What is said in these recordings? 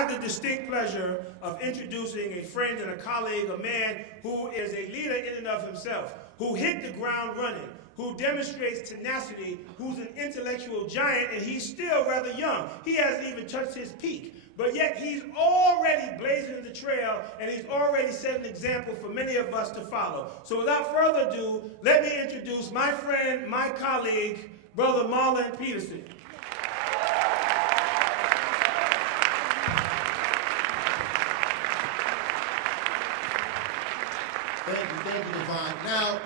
have the distinct pleasure of introducing a friend and a colleague, a man who is a leader in and of himself, who hit the ground running, who demonstrates tenacity, who's an intellectual giant, and he's still rather young. He hasn't even touched his peak, but yet he's already blazing the trail, and he's already set an example for many of us to follow. So without further ado, let me introduce my friend, my colleague, Brother Marlon Peterson. Thank you, Devon. Now,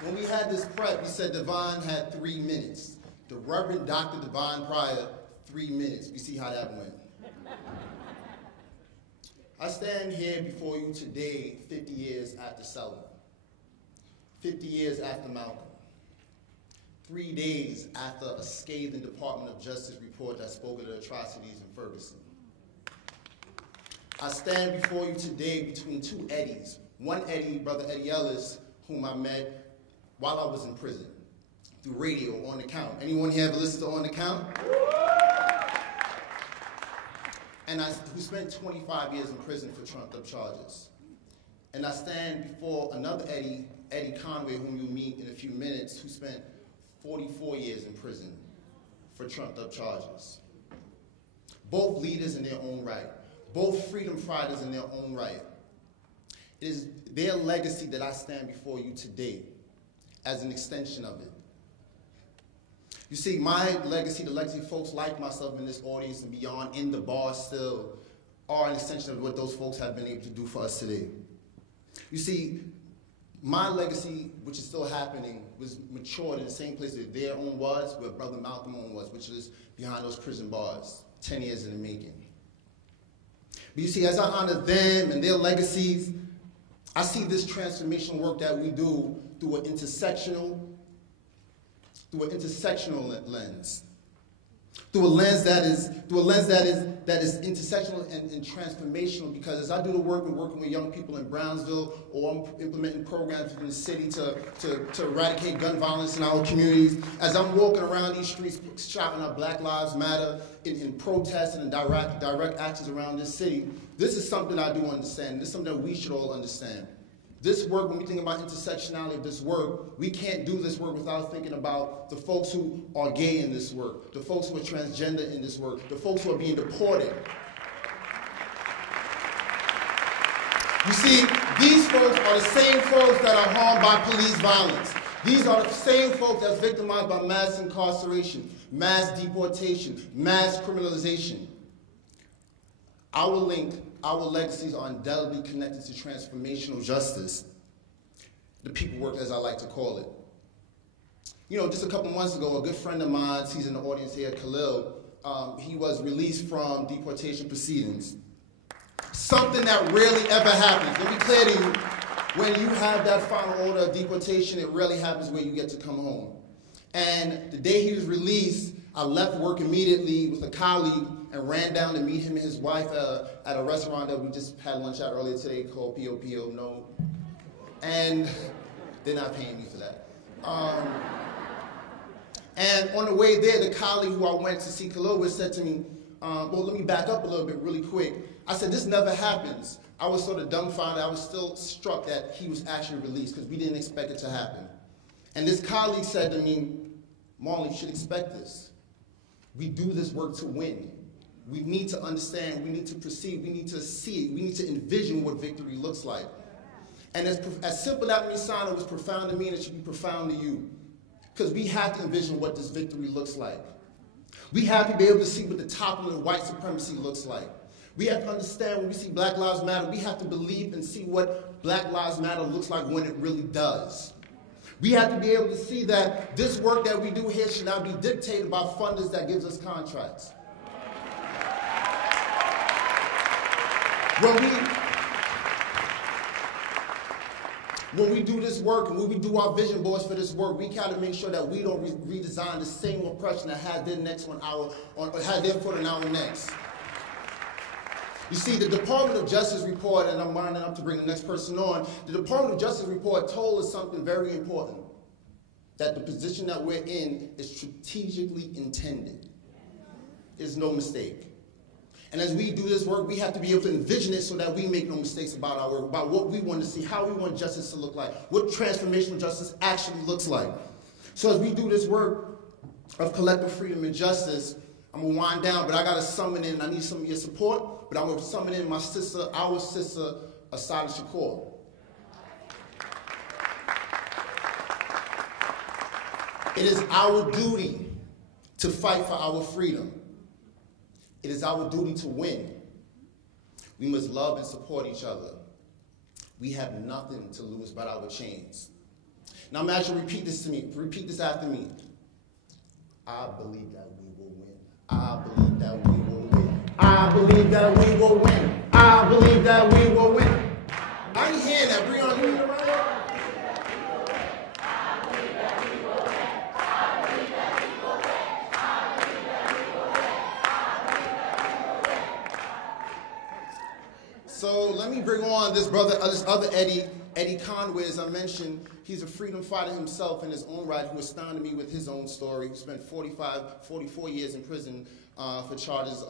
when we had this prep, we said Devon had 3 minutes. The Reverend Dr. Devon Pryor, 3 minutes. We see how that went. I stand here before you today, 50 years after Selma, 50 years after Malcolm, 3 days after a scathing Department of Justice report that spoke of the atrocities in Ferguson. I stand before you today between 2 Eddies. One Eddie, Brother Eddie Ellis, whom I met while I was in prison, through radio, On the Count. Anyone here ever listened to On the Count? And who spent 25 years in prison for trumped-up charges. And I stand before another Eddie, Eddie Conway, whom you'll meet in a few minutes, who spent 44 years in prison for trumped-up charges. Both leaders in their own right. Both freedom fighters in their own right. It is their legacy that I stand before you today as an extension of it. You see, my legacy, the legacy of folks like myself in this audience and beyond in the bar still, are an extension of what those folks have been able to do for us today. You see, my legacy, which is still happening, was matured in the same place that their own was, where Brother Malcolm own was, which is behind those prison bars, 10 years in the making. But you see, as I honor them and their legacies, I see this transformational work that we do through an intersectional lens. Through a lens that is intersectional and transformational, because as I do the work and working with young people in Brownsville, or I'm implementing programs in the city to eradicate gun violence in our communities, as I'm walking around these streets shouting out Black Lives Matter in protests and in direct actions around this city, this is something I do understand. This is something that we should all understand. This work, when we think about intersectionality of this work, we can't do this work without thinking about the folks who are gay in this work, the folks who are transgender in this work, the folks who are being deported. You see, these folks are the same folks that are harmed by police violence. These are the same folks that's victimized by mass incarceration, mass deportation, mass criminalization. Our legacies are indelibly connected to transformational justice, the people work, as I like to call it. You know, just a couple months ago, a good friend of mine, he's in the audience here, Khalil, he was released from deportation proceedings. Something that rarely ever happens. Let me clear to you, when you have that final order of deportation, it rarely happens where you get to come home. And the day he was released, I left work immediately with a colleague and ran down to meet him and his wife at a restaurant that we just had lunch at earlier today called POPO, no. And they're not paying me for that. And on the way there, the colleague who I went to see Khalil with said to me, well, let me back up a little bit really quick. I said, this never happens. I was sort of dumbfounded. I was still struck that he was actually released because we didn't expect it to happen. And this colleague said to me, Marlon, you should expect this. We do this work to win. We need to understand, we need to perceive, we need to see, we need to envision what victory looks like. And as simple as it may sound, it was profound to me, and it should be profound to you. Because we have to envision what this victory looks like. We have to be able to see what the toppling of white supremacy looks like. We have to understand when we see Black Lives Matter, we have to believe and see what Black Lives Matter looks like when it really does. We have to be able to see that this work that we do here should not be dictated by funders that gives us contracts. When we do this work and when we do our vision boards for this work, we got to make sure that we don't redesign the same oppression that has their next on has their foot on our necks. You see, the Department of Justice report, and I'm winding up to bring the next person on, the Department of Justice report told us something very important, that the position that we're in is strategically intended. There's no mistake. And as we do this work, we have to be able to envision it so that we make no mistakes about our work, about what we want to see, how we want justice to look like, what transformational justice actually looks like. So as we do this work of collective freedom and justice, I'm going to wind down, but I got to summon in, I need some of your support, but I'm going to summon in my sister, our sister, Asada Shakur. It is our duty to fight for our freedom. It is our duty to win. We must love and support each other. We have nothing to lose but our chains. Now imagine, repeat this to me. Repeat this after me. I believe that we will win. I believe that we will win. I believe that we will win. I believe that we will win. I ain't hearing that. Breon, you hear it right here? So let me bring on this brother, this other Eddie Conway, as I mentioned. He's a freedom fighter himself in his own right, who astounded me with his own story. He spent 44 years in prison for charges,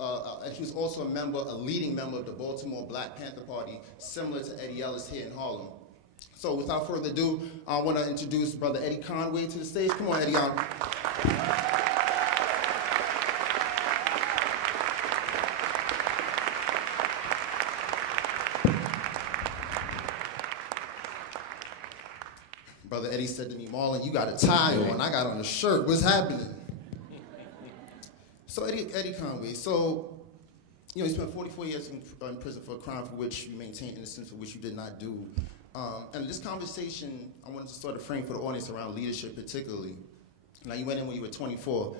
and he was also a leading member of the Baltimore Black Panther Party, similar to Eddie Ellis here in Harlem. So without further ado, I want to introduce brother Eddie Conway to the stage. Come on, Eddie. Brother Eddie said to me, Marlon, you got a tie on. I got on a shirt. What's happening? So Eddie Conway, so, you know, he spent 44 years in prison for a crime for which you maintained innocence, for which you did not do. And this conversation, I wanted to start a frame for the audience around leadership particularly. Now, you went in when you were 24.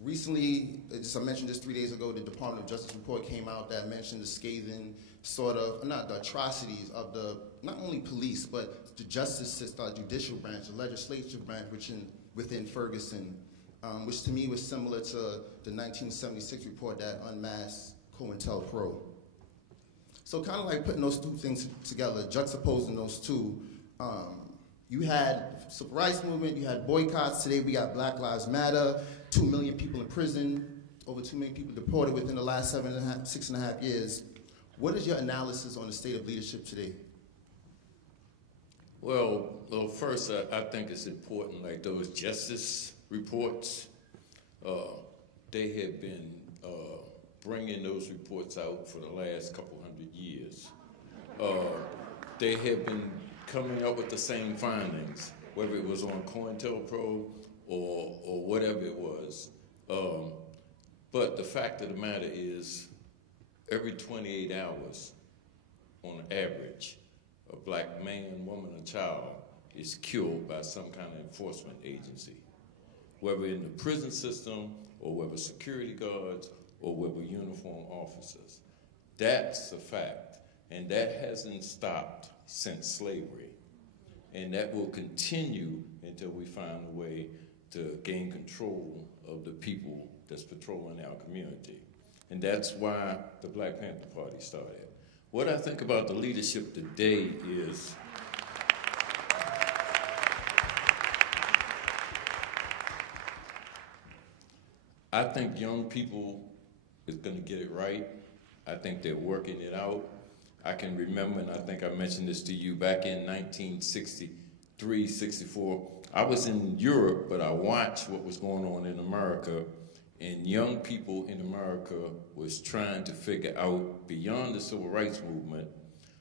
Recently, I mentioned this 3 days ago, the Department of Justice report came out that mentioned the scathing sort of, not the atrocities of the, not only police, but the justice system, judicial branch, the legislative branch within Ferguson, which to me was similar to the 1976 report that unmasked COINTELPRO. So kind of like putting those two things together, juxtaposing those two, you had civil rights movement, you had boycotts. Today we got Black Lives Matter, 2 million people in prison, over 2 million people deported within the last 6.5 years. What is your analysis on the state of leadership today? Well, first, I think it's important, like those justice reports, they have been bringing those reports out for the last couple hundred years. They have been coming up with the same findings, whether it was on COINTELPRO or whatever it was. But the fact of the matter is, every 28 hours, on average, a black man, woman, or child is killed by some kind of enforcement agency, whether in the prison system, or whether security guards, or whether uniformed officers. That's a fact, and that hasn't stopped since slavery. And that will continue until we find a way to gain control of the people that's patrolling our community. And that's why the Black Panther Party started. What I think about the leadership today is I think young people is going to get it right. I think they're working it out. I can remember, and I think I mentioned this to you, back in 1963, 64, I was in Europe, but I watched what was going on in America, and young people in America was trying to figure out, beyond the civil rights movement,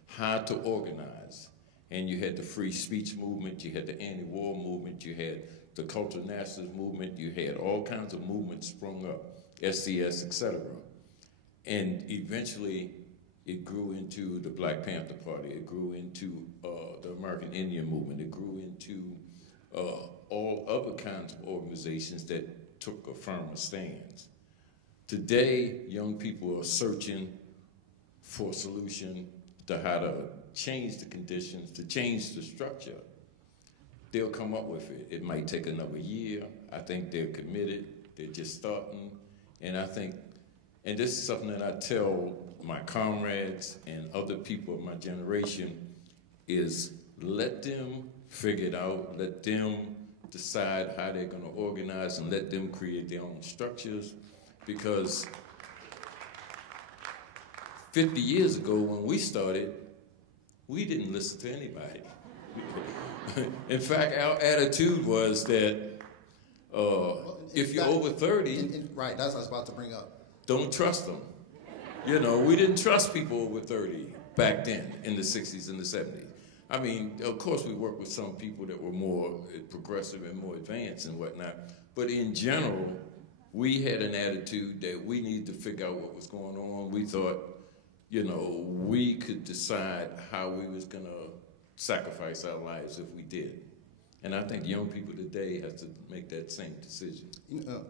how to organize. And you had the free speech movement, you had the anti-war movement, you had the cultural nationalist movement, you had all kinds of movements sprung up, SDS, etc. And eventually, it grew into the Black Panther Party. It grew into the American Indian movement. It grew into all other kinds of organizations that took a firmer stance. Today, young people are searching for a solution to how to change the conditions, to change the structure. They'll come up with it. It might take another year. I think they're committed. They're just starting. And I think, and this is something that I tell my comrades and other people of my generation, is let them figure it out, let them decide how they're going to organize, and let them create their own structures, because 50 years ago when we started, we didn't listen to anybody. In fact, our attitude was that if you're over 30, right, that's what I was about to bring up. Don't trust them. You know, we didn't trust people over 30 back then in the 60s and the 70s. I mean, of course, we worked with some people that were more progressive and more advanced and whatnot, but in general, we had an attitude that we needed to figure out what was going on. We thought, you know, we could decide how we was gonna sacrifice our lives if we did. And I think young people today have to make that same decision.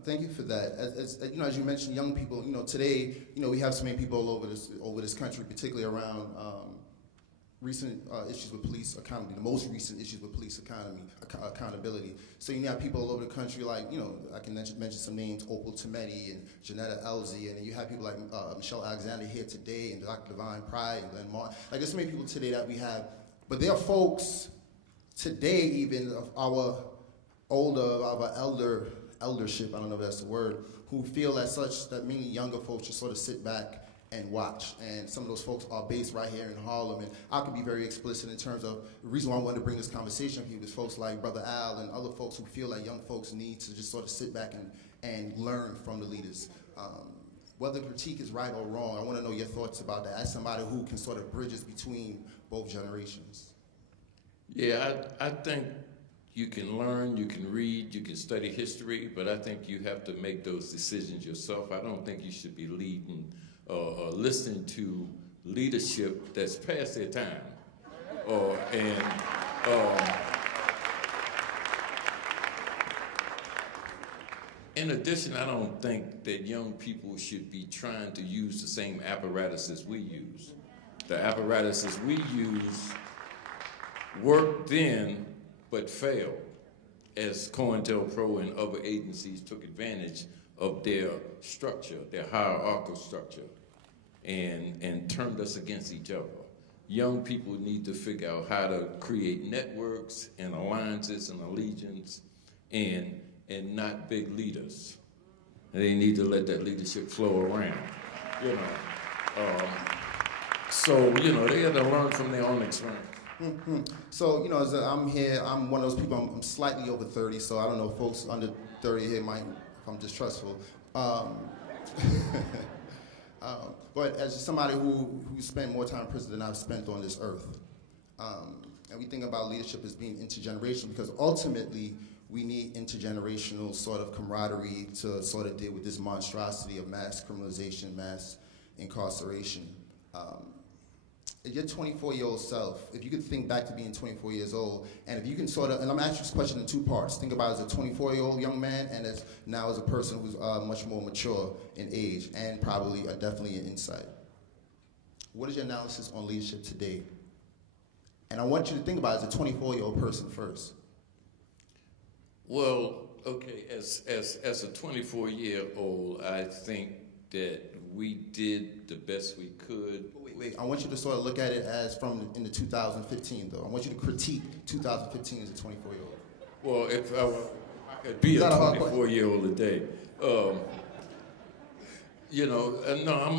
Thank you for that. As you mentioned, young people, today, we have so many people all over this country, particularly around recent issues with police accountability, the most recent issues with police accountability. So you have people all over the country like, I can mention some names, Opal Tometi and Janetta Elzie, and then you have people like Michelle Alexander here today, and Dr. Divine Pride, and Glenn Martin. Like, there's so many people today that we have, but there are folks today, even of our eldership, I don't know if that's the word, who feel as such that many younger folks just sort of sit back and watch. And some of those folks are based right here in Harlem. And I can be very explicit in terms of the reason why I wanted to bring this conversation up here was folks like Brother Al and other folks who feel like young folks need to just sort of sit back and learn from the leaders. Whether critique is right or wrong, I want to know your thoughts about that as somebody who can sort of bridges between both generations. Yeah, I think you can learn, you can read, you can study history, but I think you have to make those decisions yourself. I don't think you should be leading or listening to leadership that's past their time. In addition, I don't think that young people should be trying to use the same apparatuses we use. The apparatuses we use worked then, but failed, as COINTELPRO and other agencies took advantage of their structure, their hierarchical structure, and turned us against each other. Young people need to figure out how to create networks and alliances and allegiance and not big leaders. And they need to let that leadership flow around, So, they got to learn from their own experience. Mm-hmm. So, as I'm here, I'm one of those people, I'm slightly over 30, so I don't know, folks under 30 here might, if I'm distrustful. But as somebody who spent more time in prison than I've spent on this earth, and we think about leadership as being intergenerational because ultimately we need intergenerational sort of camaraderie to sort of deal with this monstrosity of mass criminalization, mass incarceration. Your 24-year-old self, if you could think back to being 24 years old, and if you can sort of, and I'm asking this question in two parts. Think about it as a 24-year-old young man, and as now as a person who's much more mature in age, and probably definitely in insight. What is your analysis on leadership today? And I want you to think about it as a 24-year-old person first. Well, okay, as a 24-year-old, I think that we did the best we could. Wait, I want you to sort of look at it as from in the 2015, though. I want you to critique 2015 as a 24-year-old. Well, if I could be a 24-year-old today, no,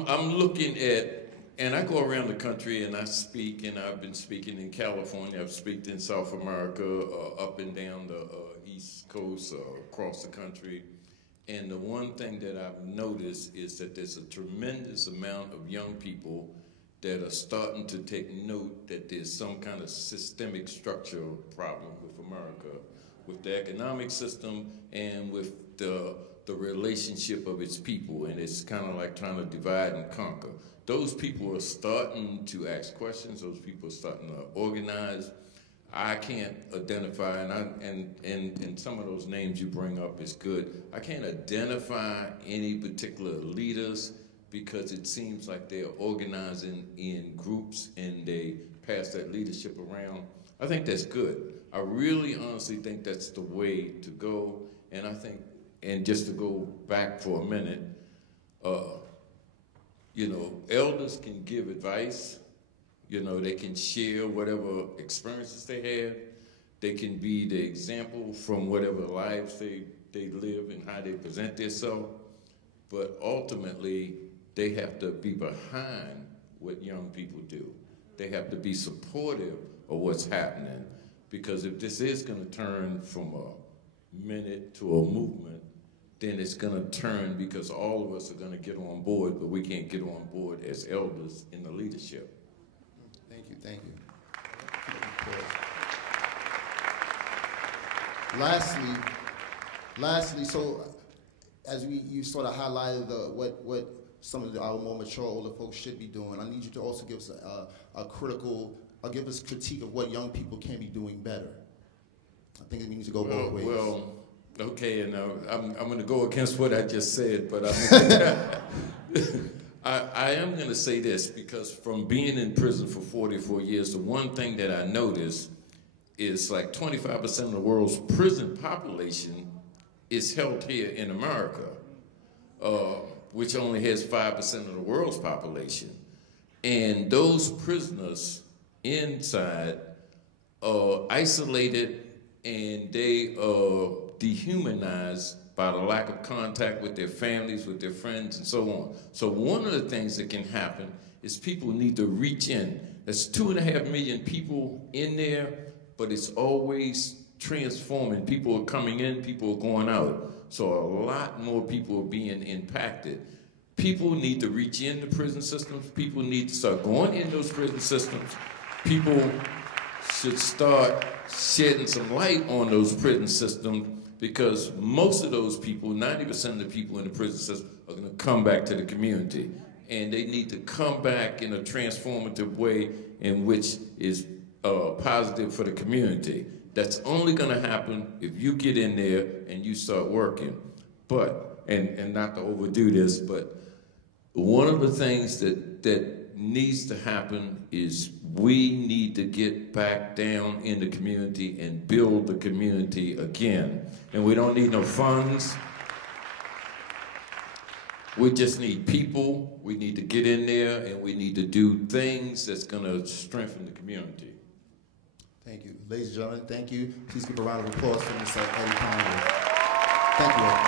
I'm looking at, and I go around the country and I speak, and I've been speaking in California, I've spoken in South America, up and down the East Coast, across the country. And the one thing that I've noticed is that there's a tremendous amount of young people that are starting to take note that there's some kind of systemic structural problem with America, with the economic system and with the relationship of its people. And it's kind of like trying to divide and conquer. Those people are starting to ask questions. Those people are starting to organize. I can't identify, and some of those names you bring up is good. I can't identify any particular leaders because it seems like they're organizing in groups and they pass that leadership around. I think that's good. I really honestly think that's the way to go. And I think, and just to go back for a minute, elders can give advice. They can share whatever experiences they have. They can be the example from whatever lives they live and how they present themselves. But ultimately, they have to be behind what young people do. They have to be supportive of what's happening, because if this is going to turn from a minute to a movement, then it's going to turn because all of us are going to get on board, but we can't get on board as elders in the leadership. Thank you, thank you. Lastly, so as you sort of highlighted what some of our more mature older folks should be doing, I need you to also give us give us critique of what young people can be doing better. I think it needs to go both ways. Well, okay, and I'm going to go against what I just said, but I am going to say this, because from being in prison for 44 years, the one thing that I noticed is like 25% of the world's prison population is held here in America, which only has 5% of the world's population. And those prisoners inside are isolated, and they are dehumanized by the lack of contact with their families, with their friends, and so on. So one of the things that can happen is people need to reach in. There's 2.5 million people in there, but it's always transforming. People are coming in, people are going out. So a lot more people are being impacted. People need to reach into prison systems. People need to start going in those prison systems. People should start shedding some light on those prison systems, because most of those people, 90% of the people in the prison system, are going to come back to the community. And they need to come back in a transformative way in which is positive for the community. That's only going to happen if you get in there and you start working. But, and not to overdo this, but one of the things that needs to happen is we need to get back down in the community and build the community again. And we don't need no funds. We just need people. We need to get in there, and we need to do things that's going to strengthen the community. Thank you. Ladies and gentlemen, thank you. Please give a round of applause for Mr. Eddie Conway. Thank you.